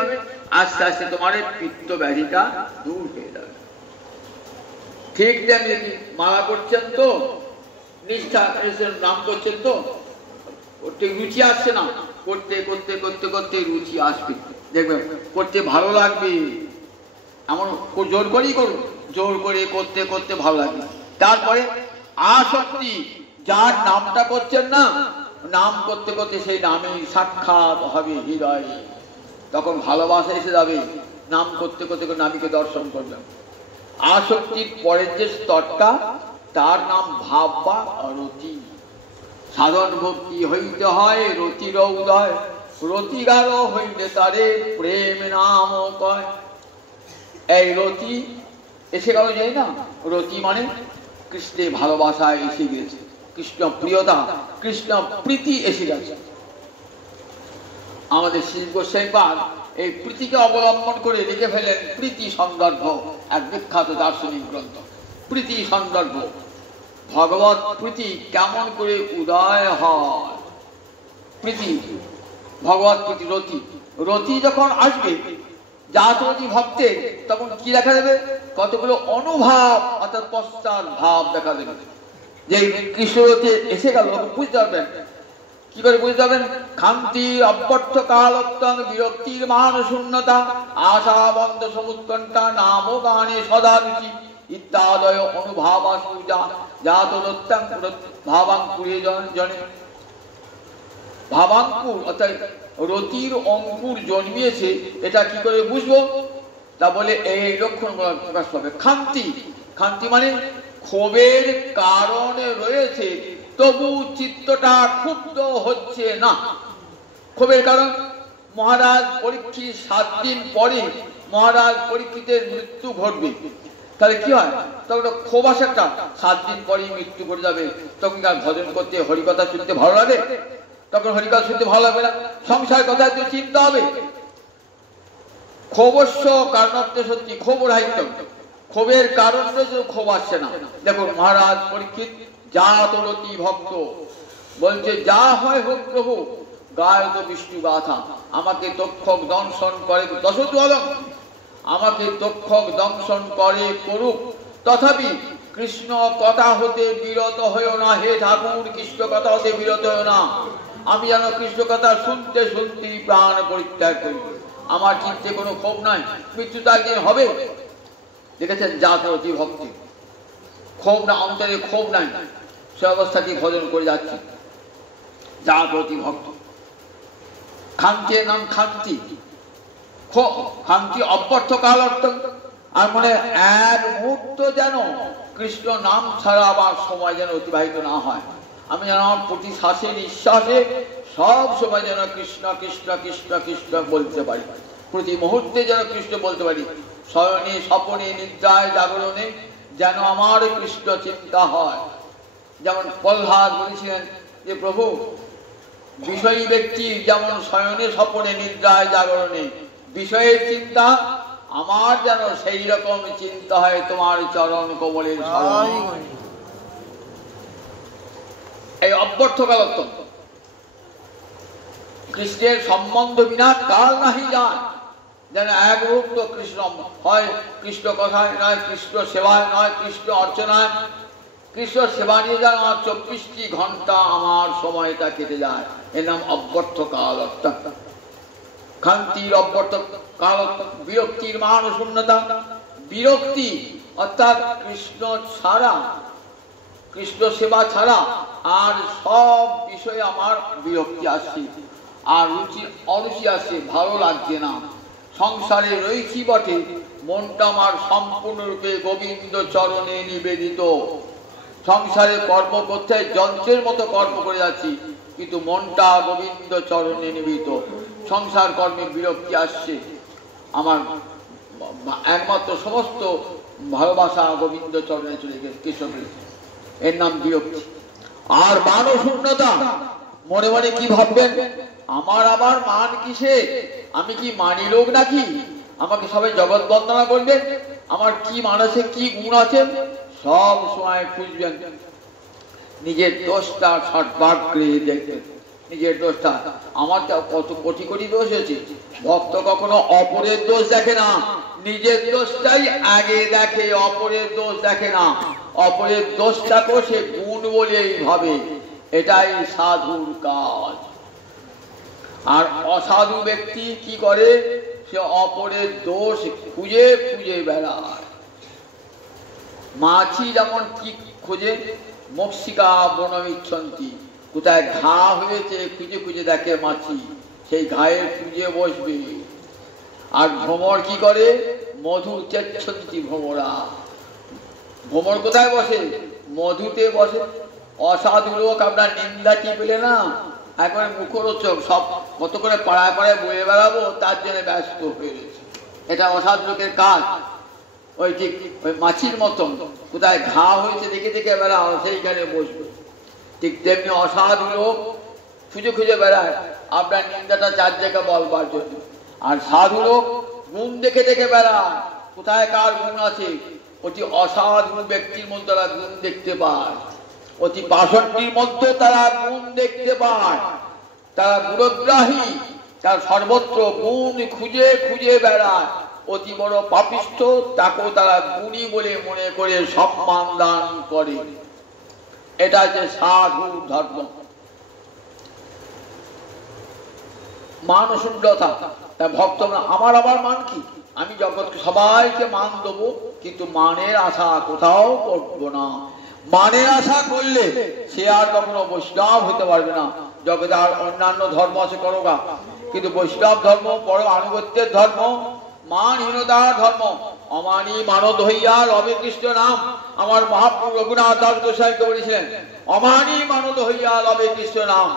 আস্তে আস্তে তোমার পিত্ত ব্যাধিটা দূর হয়ে যাবে। ঠিক তেমনি মালা করছেন তো, নিষ্ঠা নাম করছেন তো, রুচি আসছে না, করতে করতে করতে করতে রুচি আসবে, দেখবেন করতে ভালো লাগবে। এমন জোর করেই করুন, জোর করে করতে করতে ভালো লাগবে। তারপরে আসক্তি, যার নামটা করছেন না, নাম করতে করতে সেই নামে সাক্ষাৎ হবে হৃদয়ে, তখন ভালোবাসা এসে যাবে। নাম করতে করতে নামীকে দর্শন করবেন। আসক্তির পরের যে স্তরটা, তার নাম ভাব বা রতি। সাধন ভক্তি হইতে হয় রতির উদয়, রতিগার হইলে তারে প্রেম নাম কয়। এই রতি এসে গেল, যাই না, রতি মানে কৃষ্ণের ভালোবাসা এসে গেছে, কৃষ্ণ প্রিয়তা, কৃষ্ণ প্রীতি এসে গেছে। আমাদের শ্রী গোস্বামী পাদ এই প্রীতিকে অবলম্বন করে লিখে ফেলেন প্রীতি সন্দর্ভ, এক বিখ্যাত দার্শনিক গ্রন্থ। প্রীতি সন্দর্ভ, ভগবত প্রীতি কেমন করে উদয় হয়। প্রীতি, ভগবত প্রীতি, রতি, রতি যখন আসবে জাতরতি ভক্তের, তখন কি দেখা দেবে, কতগুলো অনুভাব অর্থাৎ পশ্চাৎ ভাব দেখা দেবে। যে কৃষ্ণরতি এসে গেল বুঝতে পারবেন। কি করে বুঝতে পারবেন, খান্তি অব্যর্থ কালোত্তং বিরক্তির মান শূন্যতা, আশা বন্ধ সমুৎকণ্ঠা, নাম গানে সদা রুচি ইত্যাদয় অনুভাব আসুজা জাতরত্যাং ভাবাঙ্কুরে জনে। ভাবাঙ্কুর অর্থাৎ রতির অঙ্কুর জন্মিয়েছে, এটা কি করে বুঝবো, তা বলে এই লক্ষণ প্রকাশ পাবে। খান্তি, খান্তি মানে ক্ষোভের কারণে রয়েছে, তবু চিত্তটা ক্ষুব্ধ হচ্ছে না। ক্ষোভের কারণ, মহারাজ পরীক্ষিত 7 দিন পরে মহারাজ পরীক্ষিতের মৃত্যু ঘটবে, তাহলে কি হয়, তখন ক্ষোভ আসে একটা, 7 দিন পরেই মৃত্যু ঘটে যাবে, তখন তার ভজন করতে হরিকথা শুনতে ভালো লাগে, তখন হরিকথা শুনতে ভালো লাগবে না, সংসার কথা একটু চিন্তা হবে। ক্ষোভস্য কারণত্ব সত্যি, ক্ষোভ রাহিত্য, ক্ষোভের কারণ রয়েছে, ক্ষোভ আসছে না। দেখুন মহারাজ পরীক্ষিত জাতরতি ভক্ত, বলছে যা হয় হোক প্রভু, গায়ত বিষ্ণু গাথা, আমাকে দক্ষক দংশন করে দশদ্বাদক, আমাকে দক্ষক দংশন করে করুক, তথাপি কৃষ্ণ কথা হতে বিরত হয়েও না। হে ঠাকুর, কৃষ্ণ কথা হতে বিরত হয়েও না। আমি যেন কৃষ্ণ কথা শুনতে শুনতেই প্রাণ পরিত্যাগ করি। আমার চিন্তে কোনো ক্ষোভ নাই, মৃত্যু তো একদিন হবে। দেখেছেন জাতরতি ভক্তি, ক্ষোভ না, অন্তরে ক্ষোভ নাই, সে অবস্থাকে ভজন করে যাচ্ছে জাতরতি ভক্ত। খান্তির নাম খান্তি, খান্তি অব্যর্থ কালোত্তং, আর মনে এক মুহূর্ত যেন কৃষ্ণ নাম ছাড়া আবার সময় যেন অতিবাহিত না হয়। আমি যেন আমার প্রতি শ্বাসে নিঃশ্বাসে সব সময় যেন কৃষ্ণ কৃষ্ণ কৃষ্ণ কৃষ্ণ বলতে পারি, প্রতি মুহূর্তে যেন কৃষ্ণ বলতে পারি। শয়নে স্বপনে নিদ্রায় জাগরণে যেন আমার কৃষ্ণ চিন্তা হয়। যেমন প্রহ্লাদ বলেছিলেন যে প্রভু বিষয়ী ব্যক্তি যেমন শয়নে স্বপনে নিদ্রায় জাগরণে বিষয়ের চিন্তা, আমার যেন সেই রকম চিন্তা হয় তোমার চরণ কমলের স্মরণ। এই অব্যর্থ কালোত্তম কৃষ্ণের সম্বন্ধ বিনা কাল নাহি যায়, যেন এক মুহূর্ত কৃষ্ণ হয়, কৃষ্ণ কথায় নয়, কৃষ্ণ সেবায় নয়, কৃষ্ণ অর্চনায়, কৃষ্ণ সেবা নিয়ে যেন 24টি ঘন্টা আমার সময়টা কেটে যায়। এর নাম অব্যর্থ কালোত্তম। খান্তির অব্যর্থ কালোত্তম, বিরক্তির মান শূন্যতা। বিরক্তি অর্থাৎ কৃষ্ণ ছাড়া, কৃষ্ণ সেবা ছাড়া আর সব বিষয়ে আমার বিরক্তি আসছে, আর রুচি অরুচি আসছে, ভালো লাগছে না। সংসারে রয়েছি বটে, মনটা আমার সম্পূর্ণরূপে গোবিন্দ চরণে নিবেদিত। সংসারে কর্ম করতে যন্ত্রের মতো কর্ম করে যাচ্ছি, কিন্তু মনটা গোবিন্দ চরণে নিবেদিত। সংসার কর্মে বিরক্তি আসছে, আমার একমাত্র সমস্ত ভালোবাসা গোবিন্দ চরণে চলে গেছে, কৃষ্ণের। এর নাম বিরক্তি। আর মান শূন্যতা, মনে মনে কি ভাববেন, আমার আবার মান কিসে, আমি কি মানি লোক নাকি, আমাকে সবাই জগৎ বন্দনা করবেন, আমার কি মান আছে, কি গুণ আছে, সব সময় খুঁজবেন নিজের দোষটা, ষাটবার করে দেখবেন নিজের দোষটা। আমার কত কোটি কোটি দোষ হয়েছে। ভক্ত কখনো অপরের দোষ দেখে না, নিজের দোষটাই আগে দেখে, অপরের দোষ দেখে না। অপরের দোষটাকে সে গুণ বলেই ভাবে, এটাই সাধুর কাজ। আর অসাধু ব্যক্তি কি করে, সে অপরের দোষ খুঁজে খুঁজে বেড়ায়। মাছি যেমন কি খুঁজে, মক্ষিকা বনমিচ্ছন্তি, কোথায় ঘা হয়েছে খুঁজে খুঁজে দেখে মাছি, সেই ঘায়ের খুঁজে বসবে। আর ভ্রমর কি করে, মধু চেচ্ছন্তি ভ্রমরা, ভ্রমর কোথায় বসে, মধুতে বসে। অসাধু লোক আপনার নিন্দাটি পেলে না একবারে মুখরোচক, সব কত করে পাড়ায় পাড়ায় বয়ে বেড়াবো, তার জন্য ব্যস্ত হয়ে রয়েছে। এটা অসাধু লোকের কাজ। ওই ঠিক ওই মাছির মতন কোথায় ঘা হয়েছে দেখে দেখে বেড়াও, সেইখানে বসবে। ঠিক তেমনি অসাধু লোক খুঁজে খুঁজে বেড়ায় আপনার নিন্দাটা চার জায়গা বলবার জন্য। আর সাধু লোক গুণ দেখে দেখে বেড়ায়, কোথায় কার গুণ আছে। অতি অসাধু ব্যক্তির মধ্যে তারা গুণ দেখতে পায়, অতি পাষণ্ডীর মধ্যে তারা গুণ দেখতে পায়। তারা গুণগ্রাহী, তার সর্বত্র গুণ খুঁজে খুঁজে বেড়ায়। অতি বড় পাপিষ্ঠ, তাকেও তারা গুণী বলে মনে করে সম্মান দান করে। এটা হচ্ছে সাধু ধর্ম। মান শূন্যতা। ভক্ত আমার আবার মান কি, আমি জগৎকে সবাইকে মান দেবো, কিন্তু মানের আশা কোথাও করবো না। মানের আশা করলে সে আর কখনো বৈষ্ণব হতে পারবে না। জগতে আর অন্যান্য ধর্ম আছে করোগা, কিন্তু বৈষ্ণব ধর্ম বড় আনুগত্যের ধর্ম, মানহীনতার ধর্ম। অমানি মানদ হইয়া রবে কৃষ্ণ নাম। আমার মহাপ্রভু রঘুনাথ দাস গোসাইকে বলেছিলেন, অমানি মানদ হইয়া রবে কৃষ্ণ নাম।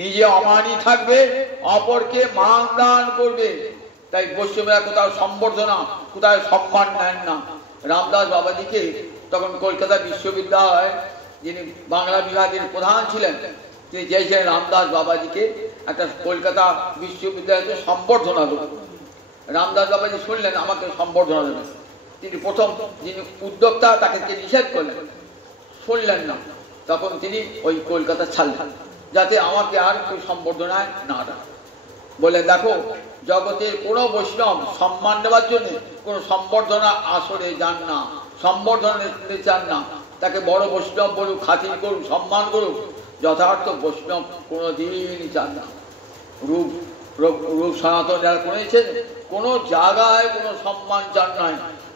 নিজে অমানি থাকবে, অপরকে মান দান করবে। তাই বৈষ্ণবরা কোথাও সম্বর্ধনা, কোথায় সম্মান নেন না। রামদাস বাবাজিকে তখন কলকাতা বিশ্ববিদ্যালয়, যিনি বাংলা বিভাগের প্রধান ছিলেন, তিনি চেয়েছিলেন রামদাস বাবাজিকে একটা কলকাতা বিশ্ববিদ্যালয়তে সম্বর্ধনা দেবেন। রামদাস বাবাজি শুনলেন আমাকে সম্বর্ধনা দেবেন, তিনি প্রথম যিনি উদ্যোক্তা তাকে নিষেধ করলেন, শুনলেন না। তখন তিনি ওই কলকাতা ছাড়লেন, যাতে আমাকে আর কেউ সম্বর্ধনায় না দেয়। বলে দেখো, জগতের কোনো বৈষ্ণব সম্মান নেওয়ার জন্য কোনো সম্বর্ধনা আসরে যান না, সম্বর্ধনা নিতে চান না। তাকে বড় বৈষ্ণব বলুক, খাতির করুক, সম্মান করুক, যথার্থ বৈষ্ণব কোনোদিনই চান না। রূপ রূপ সনাতন যারা করেছেন, কোনো জায়গায় কোনো সম্মান চান নাই।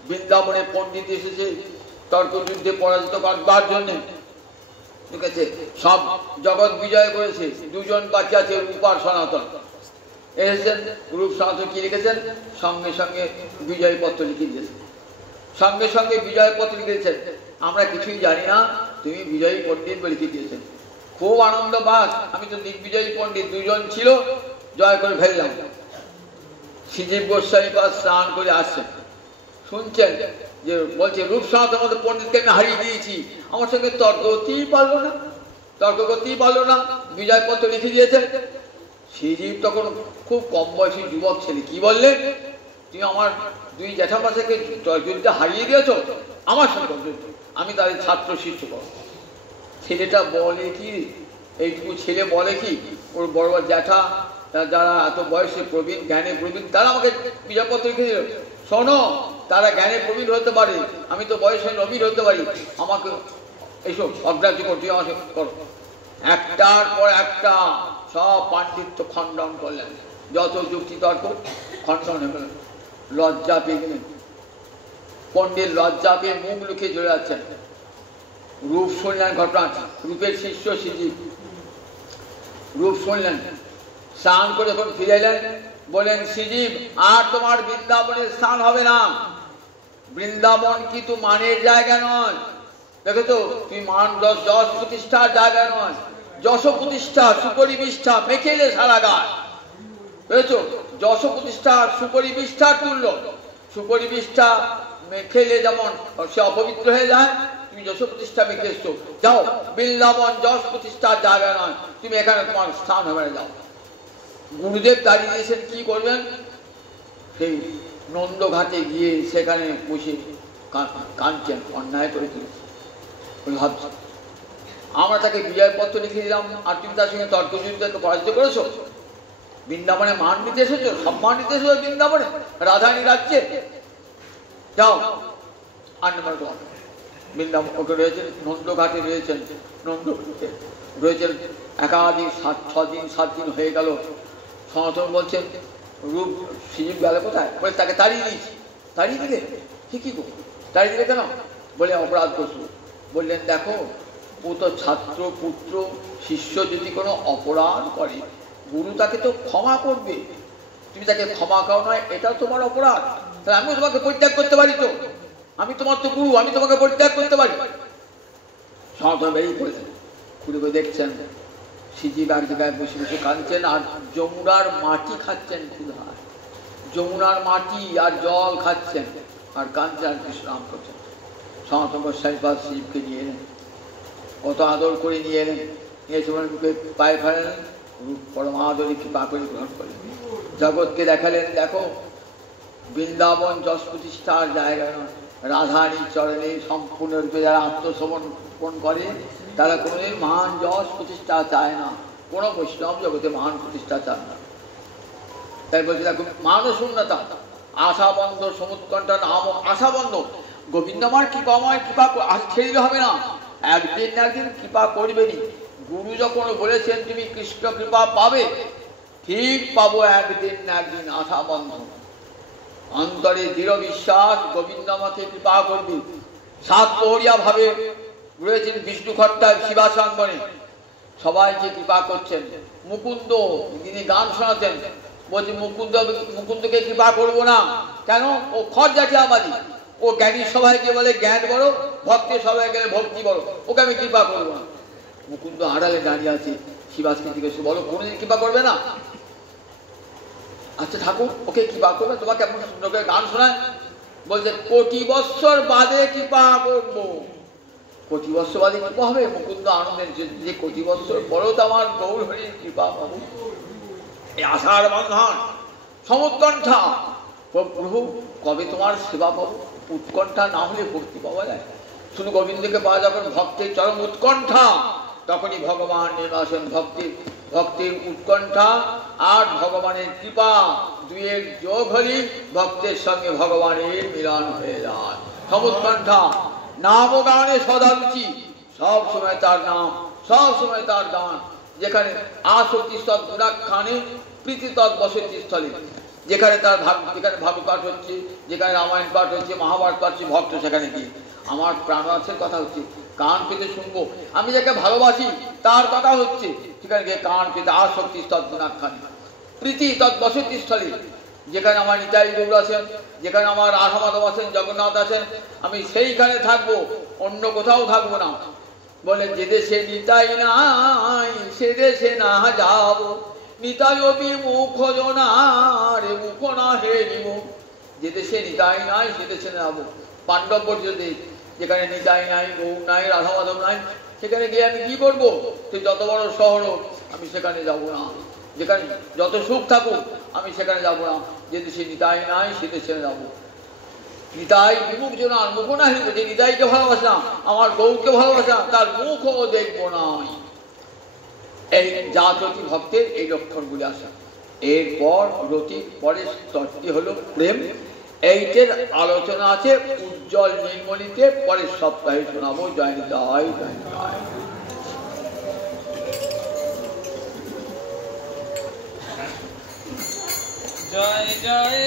বৃন্দাবনে পণ্ডিত এসেছে তর্ক যুদ্ধে পরাজিত করবার জন্যে, ঠিক আছে, সব জগৎ বিজয় করেছে। দুজন বাকি আছে, রূপ আর সনাতন এসেছেন। রূপ সনাতন কি লিখেছেন, সঙ্গে সঙ্গে বিজয় পত্র লিখে দিয়েছেন, সঙ্গে সঙ্গে বিজয় পত্র লিখেছেন। আমরা কিছুই জানি না, তুমি বিজয়ী পণ্ডিত বলে লিখে দিয়েছেন। খুব আনন্দ বাস, আমি তো দিগ্বিজয়ী পণ্ডিত, দুজন ছিল, জয় করে ফেললাম। শ্রীজীব গোস্বামী পাশ স্নান করে আসছেন, শুনছেন যে বলছে রূপ সনাতন পণ্ডিতকে আমি হারিয়ে দিয়েছি, আমার সঙ্গে তর্ক হতেই পারলো না। তর্ক করতেই পারলো না, বিজয়পত্র লিখে দিয়েছেন। শ্রীজীব তখন খুব কম বয়সী যুবক ছেলে, কি বললেন, তুমি আমার দুই জ্যাঠামশাইকে যুদ্ধে হারিয়ে দিয়েছ, আমার সঙ্গে যুদ্ধ, আমি তাদের ছাত্র শিষ্য করব। ছেলেটা বলে কি, এইটুকু ছেলে বলে কি, ওর বড় বড় জ্যাঠা যারা এত বয়সে প্রবীণ, জ্ঞানে প্রবীণ, তারা আমাকে বিজয়পত্র লিখে দিল, শোনো তারা জ্ঞানে প্রবীণ হতে পারে, আমি তো বয়সে নবীন হতে পারি, আমাকে এইসব অগ্রাহ্য করতে আমাকে করো। একটার পর একটা সব পাণ্ডিত্য খণ্ডন করলেন, যত যুক্তি তর্ক খণ্ডন হয়ে গেলেন। লজ্জা পেয়ে গেলেন পণ্ডিত, লজ্জা পেয়ে মুখ লুকিয়ে চলে যাচ্ছেন। রূপ শুনলেন, ঘটনা, রূপের শিষ্য শ্রীজীব রূপ শুনলেন, স্নান করে যখন ফিরে এলেন বলেন, শ্রীজীব আর তোমার বৃন্দাবনের স্থান হবে না, বৃন্দাবন কিন্তু মানের জায়গা নয়, দেখো তো তুমি মান যশ প্রতিষ্ঠার জায়গা নয়, যশ প্রতিষ্ঠা সুপরিবিষ্ঠা মেখেলে সারা গায়, বুঝেছো, যশ প্রতিষ্ঠা সুপরিবিষ্ঠার তুল্য, সুপরিবিষ্ঠা মেখেলে যেমন সে অপবিত্র হয়ে যায়, তুমি যশ প্রতিষ্ঠা মেখে এসছো, যাও বৃন্দাবন যশ প্রতিষ্ঠার জায়গা নয়, তুমি এখানে তোমার স্থান হবে না, যাও। গুরুদেব দাঁড়িয়ে দিয়েছেন, কি করবেন, সেই নন্দঘাটে গিয়ে সেখানে বসে কাঁদছেন, অন্যায় করে তুলেছে। ভাবছেন আমরা তাকে বিজয়পত্র লিখে দিলাম, আর তুমি তার সঙ্গে তর্কযুদ্ধকে পরাজিত করেছো, বৃন্দাবনে মান নিতে এসেছো, সম্মান নিতে এসেছো বৃন্দাবনে, রাধারানী রাজ্যে, যাও। আর নম্বর বৃন্দাবন ওকে রয়েছেন, নন্দঘাটে রয়েছেন, নন্দঘাটে রয়েছেন একাধিক 6 দিন হয়ে গেল। সনাতন বলছেন, রূপ শ্রীজীব গেল কোথায়, বলে তাকে তাড়িয়ে দিয়েছি। তাড়িয়ে দিলে, ঠিকই গো, তাড়িয়ে দিলে কেন, বলে অপরাধ করছো। বললেন, দেখো ও তো ছাত্র পুত্র শিষ্য, যদি কোনো অপরাধ করে গুরু তাকে তো ক্ষমা করবে, তুমি তাকে ক্ষমা করো নয়, এটাও তোমার অপরাধ, তাহলে আমিও তোমাকে পরিত্যাগ করতে পারি, তো আমি তোমার তো গুরু, আমি তোমাকে পরিত্যাগ করতে পারি। সনাতন বেরিয়ে পড়লেন, ঘুরে ঘুরে দেখছেন শ্রীজীব এক জায়গায় বসে বসে কাঁদছেন, আর যমুনার মাটি খাচ্ছেন ক্ষুধায়, যমুনার মাটি আর জল খাচ্ছেন আর কাঁদছেন আর কৃষ্ণ নাম করছেন। সনাতন গোস্বামীপাদ শিবকে নিয়ে এলেন, কত আদর করে নিয়ে এলেন, নিয়ে সময় রূপে পায়ে ফেলেন, রূপ পরম আদরে কৃপা করে গ্রহণ করেন, জগৎকে দেখালেন, দেখো বৃন্দাবন যশ প্রতিষ্ঠার জায়গা নয়, রাধারী চরণে সম্পূর্ণরূপে যারা আত্মসমর্পণ করে তারা কোনোদিন মহান যশ প্রতিষ্ঠা চায় না, কোনো বৈষ্ণব জগতে মহান প্রতিষ্ঠা চায় না। তাই বলছি, দেখো মানও শূন্যতা, আশাবন্ধ সমুৎকণ্ঠা নাম আশাবন্ধ, গোবিন্দ আমার কৃপা, আমার কৃপা ছেড়ে দিলে হবে না, একদিন না একদিন কৃপা করবেনি। গুরু যখন বলেছেন তুমি কৃষ্ণ কৃপা পাবে, ঠিক পাবো একদিন না একদিন, আশাবন্ধ, অন্তরে দৃঢ় বিশ্বাস, গোবিন্দ আমাকে কৃপা করবে। সাত প্রহরিয়া ভাবে রয়েছেন বিষ্ণু খট্টায় শিবাসাঙ্গনে, সবাইকে কৃপা করছেন। মুকুন্দ তিনি গান শোনাতেন, বলছে মুকুন্দকে কৃপা করবো না, কেন, ও খড় জাতীয়বাদী, ও জ্ঞানী সবাইকে বলে জ্ঞান বড়, ভক্তের সবাই গেলে ভক্তি বড়, ওকে আমি কৃপা করবো না। মুকুন্দ আড়ালে দাঁড়িয়ে আছে, শিবাসকে জিজ্ঞেস বলো কোনোদিন কৃপা করবে না? আচ্ছা ঠাকুর, ওকে কৃপা করবে, তোমাকে এমন সুন্দর করে গান শোনায়, বলছে কোটি বৎসর বাদে কৃপা করবো। কোটি বৎসর বাদে কৃপা হবে? মুকুন্দ আনন্দের, যে কোটি বৎসর পরেও তো আমার গৌর হরির কৃপা পাবো। এই আশার বন্ধন, সমুৎকণ্ঠা, প্রভু কবে তোমার সেবা পাবো, উৎকণ্ঠা না হলে ভক্তি পাওয়া যায়। শুধু গোবিন্দকে পাওয়া যখন ভক্তের চরম উৎকণ্ঠা, তখনই ভগবান নির্বাসন। ভক্তির উৎকণ্ঠা আর ভগবানের কৃপা দুয়ের যোগ হলে ভক্তের সঙ্গে ভগবানের মিলন হয়ে যায়। সমুৎকণ্ঠা, নাম ও গানে সদা রুচি, সব সময় তার নাম, সব সময় তার গান। যেখানে আসক্তি স্তৎ গুণাখ্যানে, প্রীতি তৎ বসতি স্থলে, যেখানে তার যেখানে ভাগবত পাঠ হচ্ছে, যেখানে রামায়ণ পাঠ হচ্ছে, মহাভারত পাঠ হচ্ছে, ভক্ত সেখানে কি আমার প্রাণনাথের কথা হচ্ছে, কান পেতে শুনবো। আমি যাকে ভালোবাসি তার কথা হচ্ছে, সেখানে গিয়ে কান পেতে আসক্তি স্তৎ গুণাখ্যানে, প্রীতি তৎ বসতি স্থলে, যেখানে আমার নিতাই গৌর আছেন, যেখানে আমার রাধা মাধব আছেন, জগন্নাথ আছেন, আমি সেইখানে থাকবো, অন্য কোথাও থাকবো না। বলে যে দেশে নিতাই নাই সে দেশে না যাব, নিতাই বিমুখ জনারে মুখ না হেরিব। যে দেশে নিতাই নাই সে দেশে না যাবো। পাণ্ডব পর্যন্ত যেখানে নিতাই নাই, গৌর নাই, রাধা মাধব নাই, সেখানে গিয়ে আমি কি করবো? তুই যত বড় শহর হোক আমি সেখানে যাব না, যেখানে যত সুখ থাকুক আমি সেখানে যাব না। যে দেশে নিতাই নাই সে দেশে যাবো। নিতাই বিমুখ জন আর মুখ না হিসেবে, যে নিতাইকে ভালোবাসে না, আমার গৌরকে ভালোবাসে না, তার মুখও দেখবো না। এই জাতরতি ভক্তের এই লক্ষণগুলি আসা। এরপর রতির পরের স্তরটি হলো প্রেম। এইটের আলোচনা আছে উজ্জ্বল নির্মলিতে, পরের সপ্তাহে শোনাবো। জয় নিতাই, জয় নিতাই। জয় জয়